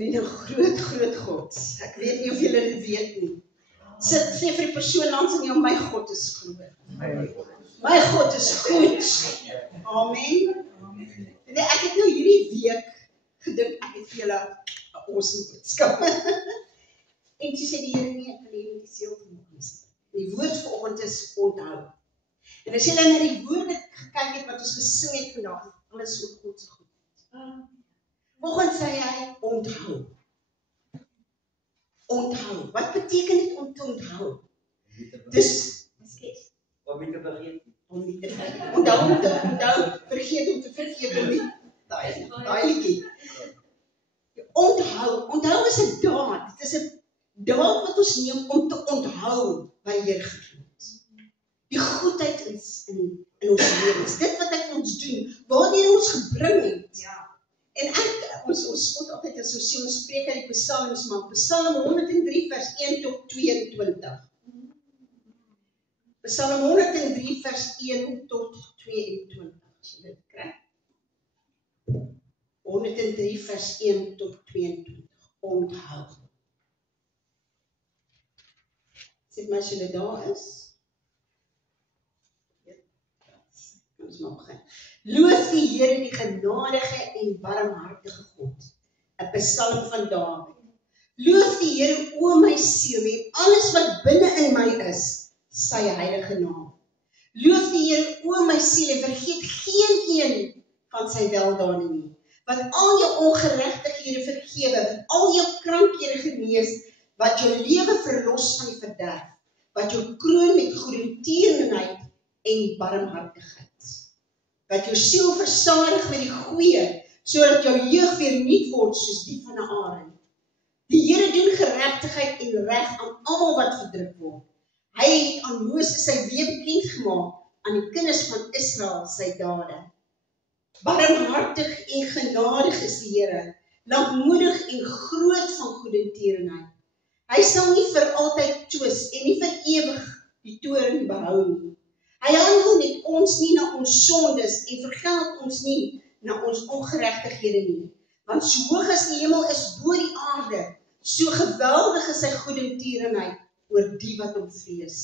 En 'n groot God. Ek weet nie of julle dit weet nie. Sê vir die persoon langs aan jou, my God is groot. My God is goed. Amen. En ek het nou hierdie week gedink, ek het vir julle 'n awesome boodskap. En toe sê die Here nie, ek wil hê jy seel te maak. Die woord vanoggend is onthou. En as julle na die woorde gekyk het wat ons gesing het vandag, alles oor God se goedheid. Vanoggend sê hy onthou. Onthou. Wat beteken dit om te onthou? Dis om nie te vergeet. Onthou, vergeet om te vergeet om nie. Daai liedjie. Onthou is 'n daad. Dit is 'n daad wat ons neem om te onthou wat die Here gedoen het. Die goedheid in ons lewens. Dit wat hy vir ons doen, waarheen ons gebring het. Ja. En ons spot altyd as ons sien, ons spreek uit die psalms, maar Psalm 103 vers 1 tot 22. Psalm 103 vers 1 tot 22, as jy dit kry. 103 vers 1 tot 22, onthou. Sê my as julle daar is. Ons mag begin. Loof die Here, die genadige en barmhartige God. 'n Psalm van Dawid. Loof die Here, o my siel, en alles wat binne in my is, sy heilige naam. Loof die Here, o my siel, en vergeet geen een van sy weldade nie. Wat al jou ongeregtighede vergewe, wat al jou krankhede genees, wat jou lewe verlos van die verderf, wat jou kroon met goedertierenheid en barmhartigheid. Wat jou siel versadig met die goeie, sodat jou jeug weer nuut word soos die van 'n arend. Die Here doen geregtigheid en reg aan almal wat verdruk word. Hy het aan Moses sy weë bekend gemaak, aan die kinders van Israel sy dade. Barmhartig en genadig is die Here, lankmoedig en groot van goedertierenheid. Hy sal nie vir altyd twis en nie vir ewig die toorn behou nie. Hy handel met ons nie na ons sondes en vergeld ons nie na ons ongeregtighede nie. Want so hoog as die hemel is bo die aarde, so geweldig is sy goedertierenheid oor die wat hom vrees.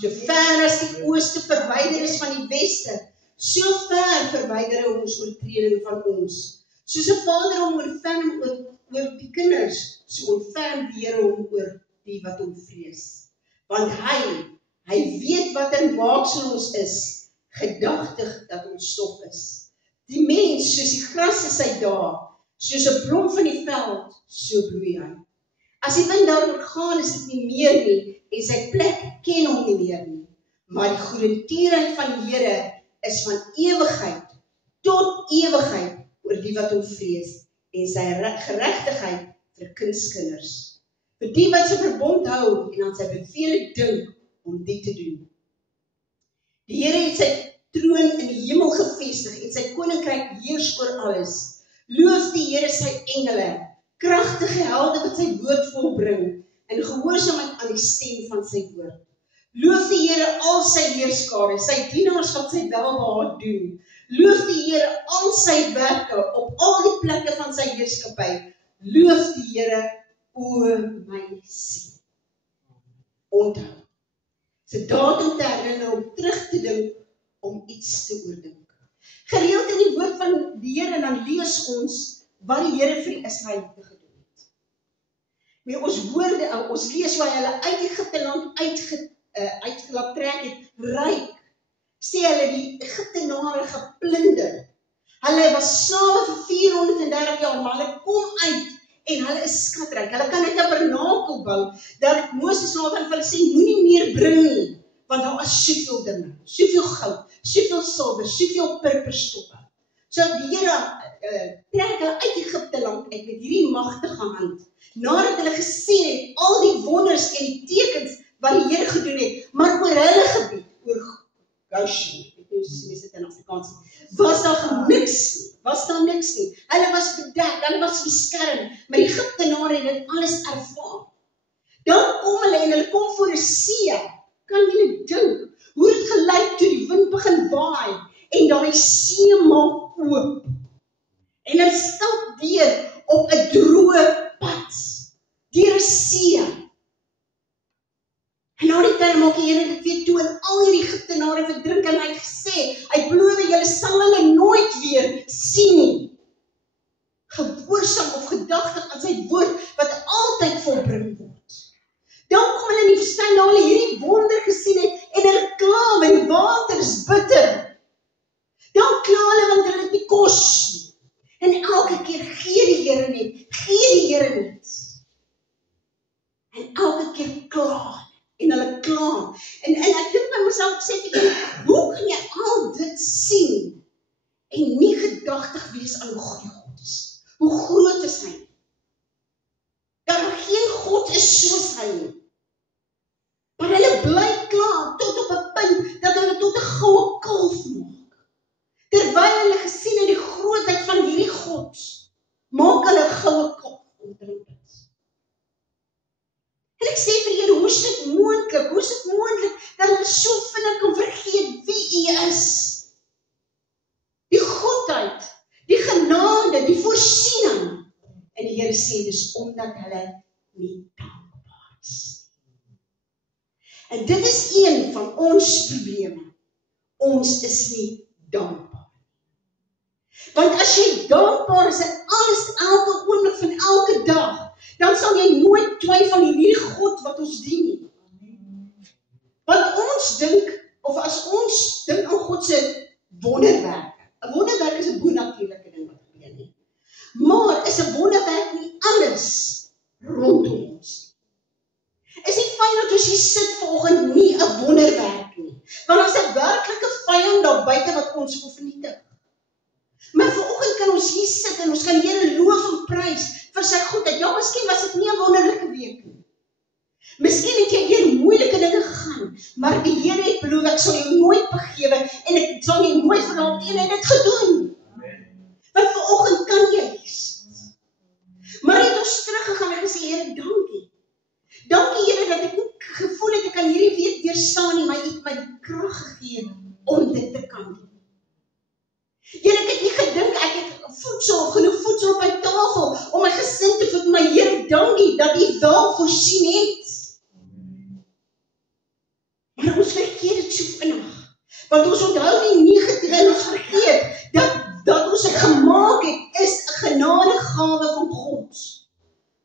So ver as die ooste verwyder is van die weste, so ver verwyder hy ons oortreding van ons. Soos 'n vader hom ontferm oor die kinders, so ontferm die Here hom oor die wat hom vrees. Want hy weet wat in maaksel ons is, gedagtig dat ons stof is. Die mens, soos die gras is sy dae, soos 'n blom van die veld, so bloei hy. As die wind daaroor gaan, is dit nie meer nie, en sy plek ken hom nie meer nie. Maar die goedertierenheid van die Here is van ewigheid tot ewigheid oor die wat hom vrees, en sy geregtigheid vir kindskinders. Vir die wat sy verbond hou en aan sy bevele dink om dit te doen. Die Here het sy troon in die hemel gevestig en sy koninkryk heers oor alles. Loof die Here sy engele, kragtige helde wat sy woord volbring, in gehoorsaamheid aan die stem van sy woord. Loof die Here al sy heerskare, sy dienaars wat sy welbehaag doen. Loof die Here al sy werke op al die plekke van sy heerskappy. Loof die Here, o my siel. Onthou. Dis 'n daad om te herinner, om terug te dink, om iets te oordink. Gereeld in die woord van die Here, dan lees ons wat die Here vir die Israeliete gedoen het. Maar ons lees hoe hy hulle uit Egipte land uitgelaat trek het, ryk. Sê hulle die Egiptenare geplunder. Hulle was slawe vir 430 jaar, maar hulle kom uit en hulle is skatryk. Hulle kan 'n tabernakel bou, dat Moses laat aan hulle sê, moenie meer bring nie, want daar is soveel dinge, soveel goud, soveel silwer, soveel purperstoffe. So die Here trek hulle uit Egipte land uit met hierdie magtige hand, nadat hulle gesien het al die wonders en die tekens wat die Here gedoen het, maar oor hulle gebied, oor Goshen, ek weet soos mense dit in Afrikaans, was daar niks nie. Hulle was bedek, hulle was beskerm, maar die Egiptenare het dit alles ervaar. Dan kom hulle en hulle kom voor 'n see. Kan julle dink hoe dit gelyk toe die wind begin waai en daai see maak oop. En hulle stap weer op 'n droë al hierdie Egiptenare verdrink en hy het gesê, hy beloof julle sal hulle nooit weer sien nie. Gehoorsaam of gedagtig aan sy woord wat altyd volbring word. Dan kom hulle in die woestyn na hulle hierdie wonder gesien het en hulle kla want die water is bitter. Dan kla hulle want hulle het nie kos nie. En elke keer gee die Here net. En elke keer kla en hulle kla. En ek dink by myself gesê, hoe kan jy al dit sien en nie gedagtig wees aan hoe goeie God is? Hoe groot is hy? Dat daar geen God is soos hy nie. Maar hulle bly klaar tot op 'n punt dat hulle tot 'n goue kalf maak. Terwyl hulle gesien het die grootheid van hierdie God, maak hulle 'n goue kalf en drink dit. En ek sê vir julle, hoe is dit moontlik dat hulle so vinnig kan vergeet wie U is? Die godheid, die genade, die voorsiening. En die Here sê, dis omdat hulle nie dankbaar is. En dit is een van ons probleme. Ons is nie dankbaar. Want as jy dankbaar is in alles, elke oomblik van elke dag, dan sal jy nooit twyfel aan hierdie God wat ons dien nie. Want ons dink, of as ons dink aan God se wonderwerke. 'n Wonderwerk is 'n bonatuurlike ding wat gebeur nie. Maar is 'n wonderwerk nie alles rondom ons? Is nie fyn dat ons hier sit vanoggend nie 'n wonderwerk nie. Want ons het werklike vyand daar buite wat ons wil vernietig. Maar vanoggend kan ons hier sit en ons kan die Here loof en prys vir sy goedheid. Ja, miskien was dit nie 'n wonderlike week nie. Miskien het jy deur moeilike dinge gegaan, maar die Here het beloof, ek sal jou nooit begewe en ek sal jou nooit verlaat nie, en hy het dit gedoen. Want vanoggend kan jy lees. Maar het ons teruggegaan en gesê, Here, dankie. Dankie Here dat ek nie gevoel het ek kan hierdie week deurstaan nie, maar U het my die krag gegee om dit te kan doen. Here, ek het nie gedink ek het genoeg voedsel op my tafel om my gesin te voed, maar Here, dankie dat U wel voorsien het. Maar ons vergeet dit so vinnig, want ons onthou nie negatief en ons vergeet dat ons het gemaak het, is 'n genadegawe van God.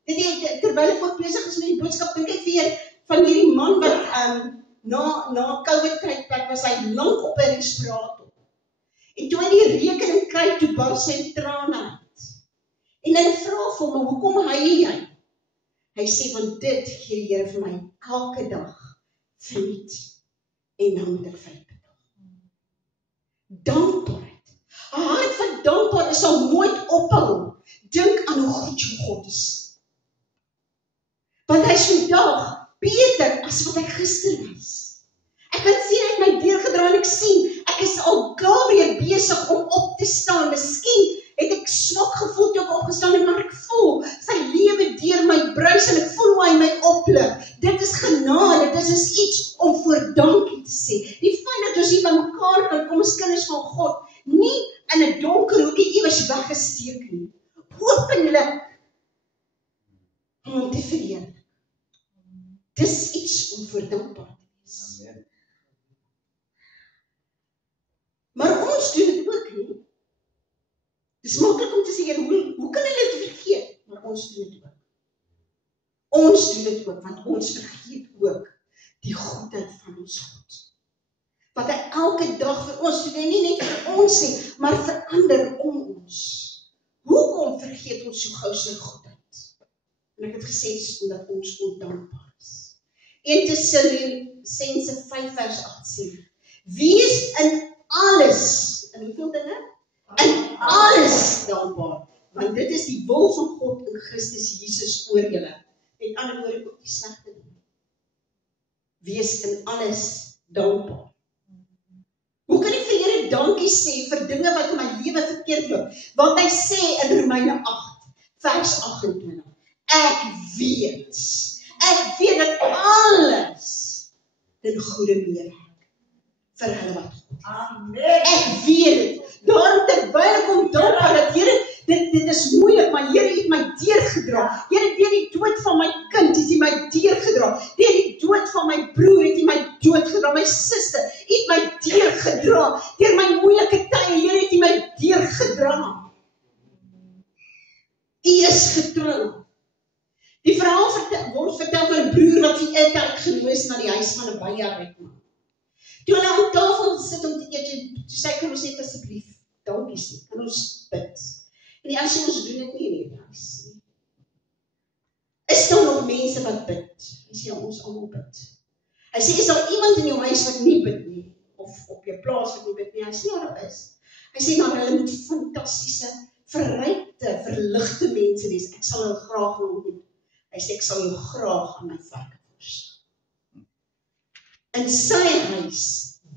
Terwyl ek ook besig is met die boodskap, dink ek weer van hierdie man wat na COVID-tydperk was hy lank op 'n respirator. En toe hy die rekening kry, toe bars sy trane uit. En hy vra vir hom, hoekom huil jy? Hy sê, want dit gee die Here vir my elke dag verniet en dan moet ek vry betaal. Dankbaarheid. 'n Hart wat dankbaar is sal nooit ophou. Dink aan hoe goed jou God is. Want hy is vandag beter as wat hy gister was. Ek kan sien hy het my deurgedra en ek sien, ek is al klaar weer besig om op te staan. Miskien het ek swak gevoel toe ek opgestaan het, maar ek voel sy lewe deur my bruis en ek voel hoe hy my oplig. Dit is genade, dit is iets om voor dankie te sê. Die feit dat ons hier by mekaar kan kom as kinders van God, nie in 'n donker hoekie iewers weggesteek nie. Openlik om te verheerlik. Dis iets om voor dankbaar te wees. Amen. Maar ons doen dit ook nie. Dis maklik om te sê, hoe kan hulle dit vergeet? Maar ons doen dit ook. Ons doen dit ook, want ons vergeet ook die goedheid van ons God. Wat hy elke dag vir ons doen, en nie net vir ons nie, maar vir ander om ons. Hoekom vergeet ons so gou sy goedheid? En ek het gesê, dis omdat ons ondankbaar is. 1 Tessalonisense 5 vers 8 sê, wees in alles, in hoeveel dinge? In alles dankbaar, want dit is die wil van God in Christus Jesus oor julle. Met ander woorde ook die slegte dinge. Wees in alles dankbaar. Hoe kan ek vir Here dankie sê vir dinge wat in my lewe verkeerd loop? Want hy sê in Romeine 8 vers 28, ek weet dat alles ten goeie meewerk vir hulle wat God. Amen. Ek weet dit. Daarom terwyl ek hom dankbaar dat Here, dit is moeilik, maar Here het my deurgedra. Here, deur die dood van my kind het hy my deurgedra. Deur die dood van my broer het hy my doodgedra, my suster. deurgedra. Deur my moeilike tye, Here het U my deurgedra. U is getrou. Die verhaal word vertel van 'n broer wat vir 'n tyd genooi is na die huis van 'n baie ryk man. Toe hulle aan tafel sit om te eet, toe sê kom ons net asseblief, dankies nie, kan ons bid. En die ou sê ons doen dit nie in die huis nie. Is daar nog mense wat bid? Hy sê ons almal bid. Hy sê is daar iemand in jou huis wat nie bid nie, of op jou plaas wat nie bid nie? Hy sê ja, daar is. Hy sê maar hulle moet fantastiese, verrykte, verligte mense wees. Ek sal hulle graag ontmoet. Hy sê ek sal jou graag aan my varke voorstel. In sy huis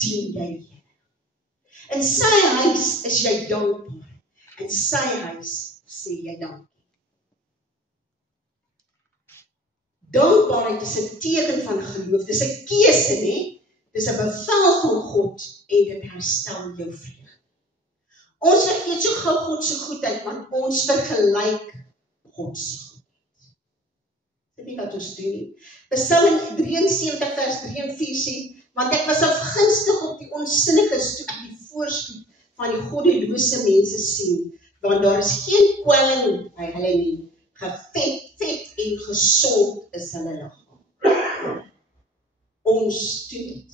dien jy Here. In sy huis is jy dankbaar. In sy huis sê jy dankie. Dankbaarheid is 'n teken van geloof. Dis 'n keuse, né? Dis 'n bevel van God en dit herstel jou vrede. Ons vergeet so gou God se goedheid, want ons vergelyk God se goedheid. Dit is nie wat ons doen nie. Psalm 73 vers 3 en 4 sê, want ek was afgunstig op die onsinniges toe ek die voorspoed van die goddelose mense sien, want daar is geen kwelling by hulle nie. Vet en gesond is hulle liggaam. Ons doen dit.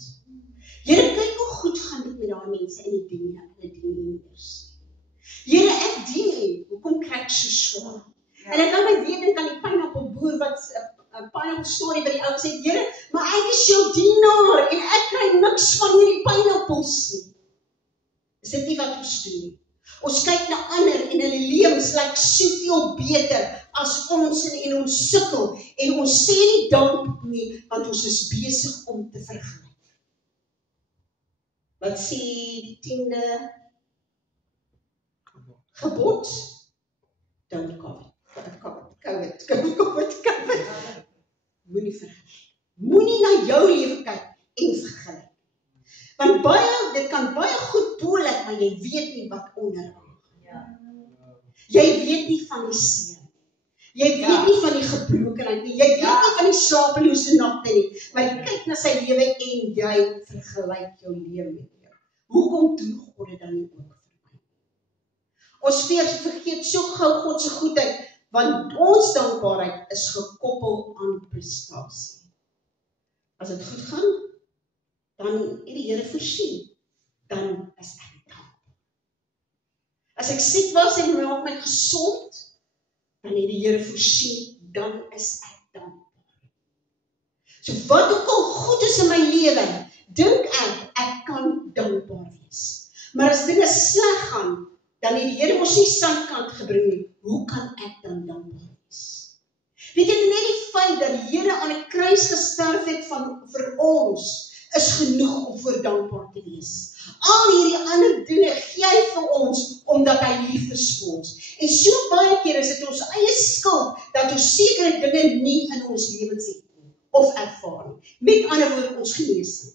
Here, kyk hoe goed gaan dit met daai mense in die dien, hulle dien eers. Here, ek dien U, hoekom kry ek so swaar? En ek kan my weet aan die pineappelboer wat 'n pineapple storie by die ou sê, Here, maar ek is jou dienaar en ek kry niks van hierdie pineappels nie. Is dit nie wat ons doen nie? Ons kyk na ander en hulle lewens lyk soveel beter as ons en ons sukkel en ons sê nie dank nie, want ons is besig om te vergelyk. Wat sê die 10de gebod? Don't covet. Moenie vergelyk. Moenie na jou lewe kyk en vergelyk. Want dit kan baie goed toelik, maar jy weet nie wat onderaan. Jy weet nie van die seer. Jy weet nie van die gebrokenheid nie. Jy weet nie van die slapelose nagte nie. Maar jy kyk na sy lewe en jy vergelyk jou lewe met jou. Hoekom doen God dit dan nie ook vir my? Ons vergeet so gou God se goedheid, want ons dankbaarheid is gekoppel aan prestasie. As dit goed gaan, dan het die Here voorsien, dan is ek dankbaar. As ek siek was en maak my gesond, dan het die Here voorsien, dan is ek dankbaar. So wat ook al goed is in my lewe, dink ek kan dankbaar wees. Maar as dinge sleg gaan, dan het die Here mos nie sy kant gebring nie. Hoe kan ek dan dankbaar wees? Weet jy, net die feit dat die Here aan 'n kruis gesterf het vir ons, is genoeg om voor dankbaar te wees. Al hierdie ander dinge gee hy vir ons, omdat hy lief is vir ons. En so baie keer is dit ons eie skuld, dat ons sekere dinge nie in ons lewens het, of ervaar nie. Met ander woorde, ons genesing.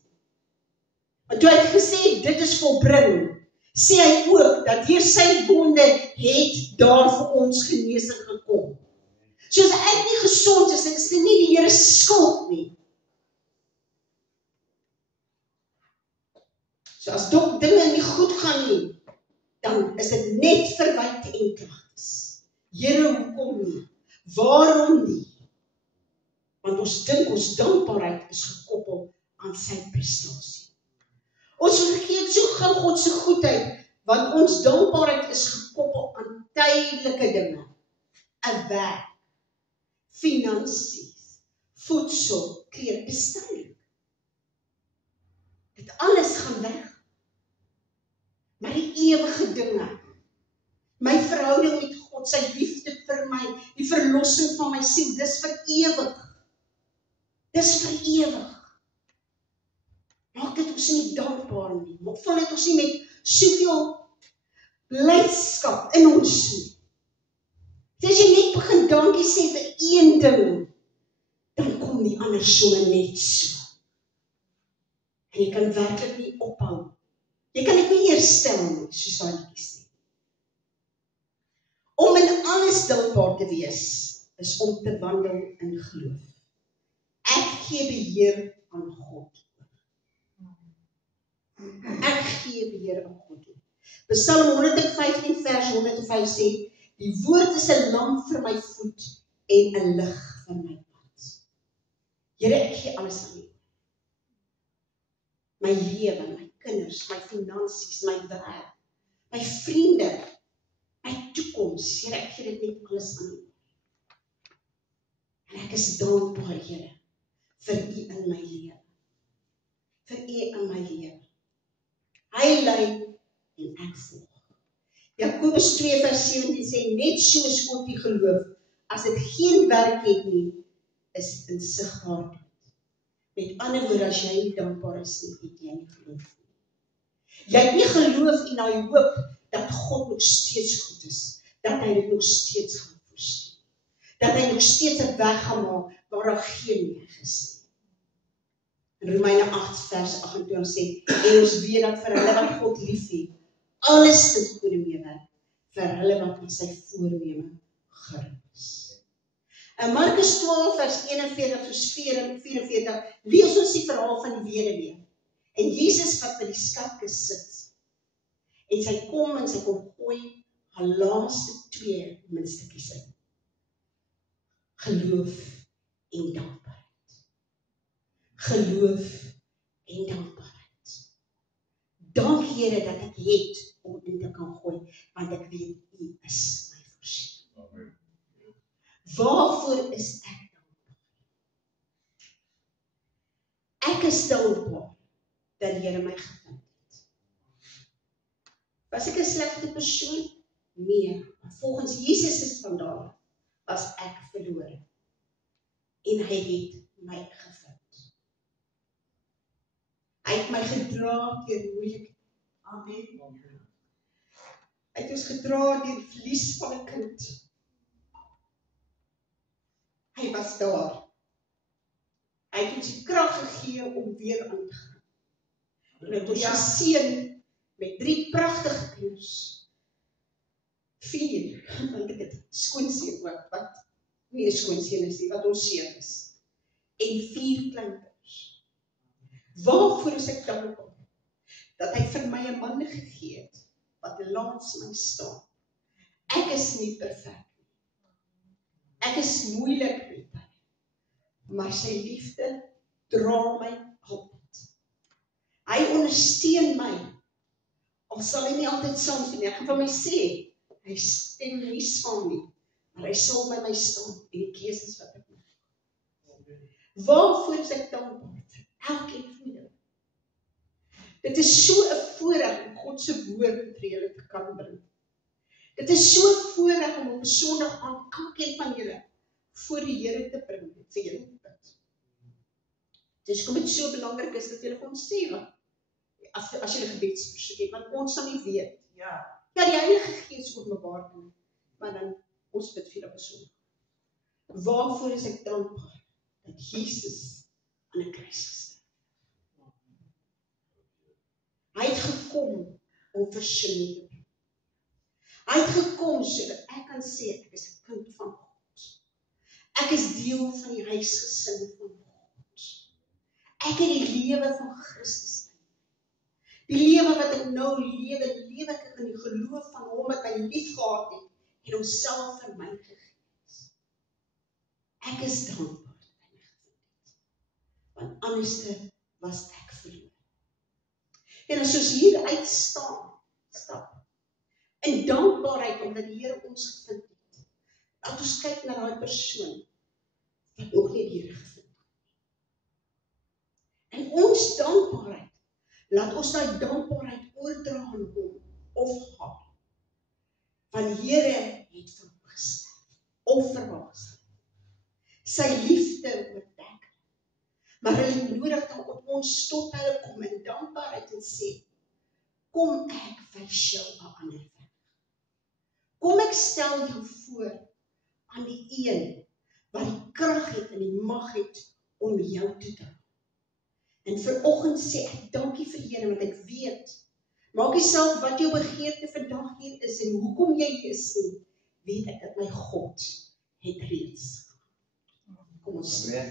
Want toe hy het gesê, dit is volbring, sê hy ook, dat deur sy wonde het daar vir ons genesing gekom. So as ek nie gesond is dit nie die Here se skuld nie. So as dinge nie goed gaan nie, dan is dit net verwyte en klagtes. Here, hoekom nie? Waarom nie? Want ons dink ons dankbaarheid is gekoppel aan sy prestasie. Ons vergeet so gou God se goedheid, want ons dankbaarheid is gekoppel aan tydelike dinge. 'n werk, finansies, voedsel, klere, bestuur. Dit alles gaan weg. Maar die ewige dinge, my verhouding met God, sy liefde vir my, die verlossing van my siel, dis vir ewig. Dis vir ewig. Maak dit ons nie dankbaar nie. Maak dit ons nie met soveel blydskap in ons nie. As jy net begin dankie sê vir een ding, dan kom die ander sommer net so. En jy kan werklik nie ophou. Jy kan dit nie herstel nie, soos daai liedjie sê. Om in alles dankbaar te wees, is om te wandel in geloof. Ek gee beheer aan God. Ek gee die Here aan God toe. Psalm 115 vers 105 sê, die woord is 'n lamp vir my voet en 'n lig vir my pad. Here, ek gee alles aan U. My lewe, my kinders, my finansies, my werk, my vriende, my toekoms. Here, ek gee dit net alles aan U. En ek is dankbaar, Here, vir U in my lewe. Vir U in my lewe. Hy lei en ek volg. Jakobus 2 vers 17 sê, net soos ook die geloof, as dit geen werk het nie, is dit insigbaar dood. Met ander woorde, as jy nie dankbaar is nie, het jy nie geloof nie. Jy het nie geloof en daai hoop dat God nog steeds goed is, dat hy dit nog steeds gaan voorsien, dat hy nog steeds 'n weg gaan maak waar daar geen weg is nie. Romeine 8 vers 28 sê, en ons weet dat vir hulle wat God liefhet, alles ten goeie meewerk, vir hulle wat met sy voorneme gerig is. In Markus 12 vers 41 vers 44 lees ons die verhaal van die weduwee. En Jesus wat by die skatkis sit. En sy kom gooi haar laaste 2 muntstukkies in. Geloof en dankbaarheid. Geloof en dankbaarheid. Dank Here dat ek het om in te kan gooi, want ek weet U is my voorsiening. Amen. Waarvoor is ek dankbaar? Ek is dankbaar dat die Here my gevind het. Was ek 'n slegte persoon? Nee, maar volgens Jesus se standaarde was ek verlore. En hy het my gevind. Hy het my gedra deur moeilik. Amen. Hy het ons gedra deur die verlies van 'n kind. Hy was daar. Hy het ons die krag gegee om weer aan te gaan. En het ons geseën met 3 pragtige kinders. 4, want ek het skoonseun ook, wat nie 'n skoonseun is nie, wat ons seun is. En 4 kleinkinders. Waarvoor is ek dankbaar? Dat hy vir my 'n man gegee het, wat langs my staan. Ek is nie perfek. Ek is moeilik met hy, maar sy liefde dra my altyd. Hy ondersteun my, al sal hy nie altyd saam doen. Ek gaan van my sê, hy stem nie saam nie, maar hy sal by my staan en die keuses wat ek maak. Waarvoor is ek dankbaar? Elkeen van julle. Dit is so 'n voorreg om God se woord vir julle te kan bring. Dit is so 'n voorreg om op 'n Sondag aan elkeen van julle voor die Here te bring, vir julle te bid. Dus kom dit so belangrik is dat julle vir ons sê, want as julle gebedsversoek het, want ons sal nie weet. Ja, die Heilige Gees openbaar doen, maar dan ons bid vir julle op 'n Sondag. Waarvoor is ek dankbaar dat Jesus aan 'n kruis gesterf het? Hy het gekom om versoening te bring. Hy het gekom sodat ek kan sê ek is 'n kind van God. Ek is deel van die huisgesin van God. Ek het die lewe van Christus. Die lewe wat ek nou lewe, die lewe ek in die geloof van hom wat my lief gehad het en homself vir my gegee het. Ek is dankbaar dat hy my gevind het. Want anders was ek verloor. En as ons hier uitstaan, stap, in dankbaarheid omdat die Here ons gevind het, laat ons kyk na daai persoon wat nog nie die Here gevind het. En ons dankbaarheid, laat ons daai dankbaarheid oordra aan hom of haar. Want die Here het vir hom gesterf, of vir haar gesterf. Sy liefde oordek. Maar hulle nodig dan op ons tot hulle kom in dankbaarheid en sê, kom ek wys jou 'n ander weg. Kom ek stel jou voor aan die een wat die krag het en die mag het om jou te dra. En vanoggend sê ek dankie vir Here, want ek weet, maak nie saak wat jou begeerte vandag hier is en hoekom jy hier is nie, weet ek dat my God het reeds. Kom ons sê.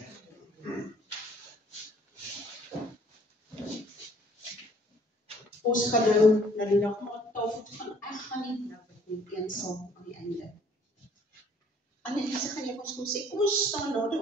Ons gaan nou na die nagmaaltafel toe gaan. Ek gaan nie nou met eensaam aan die einde. Anneliese gaan jy vir ons kom sê, kom ons staan daar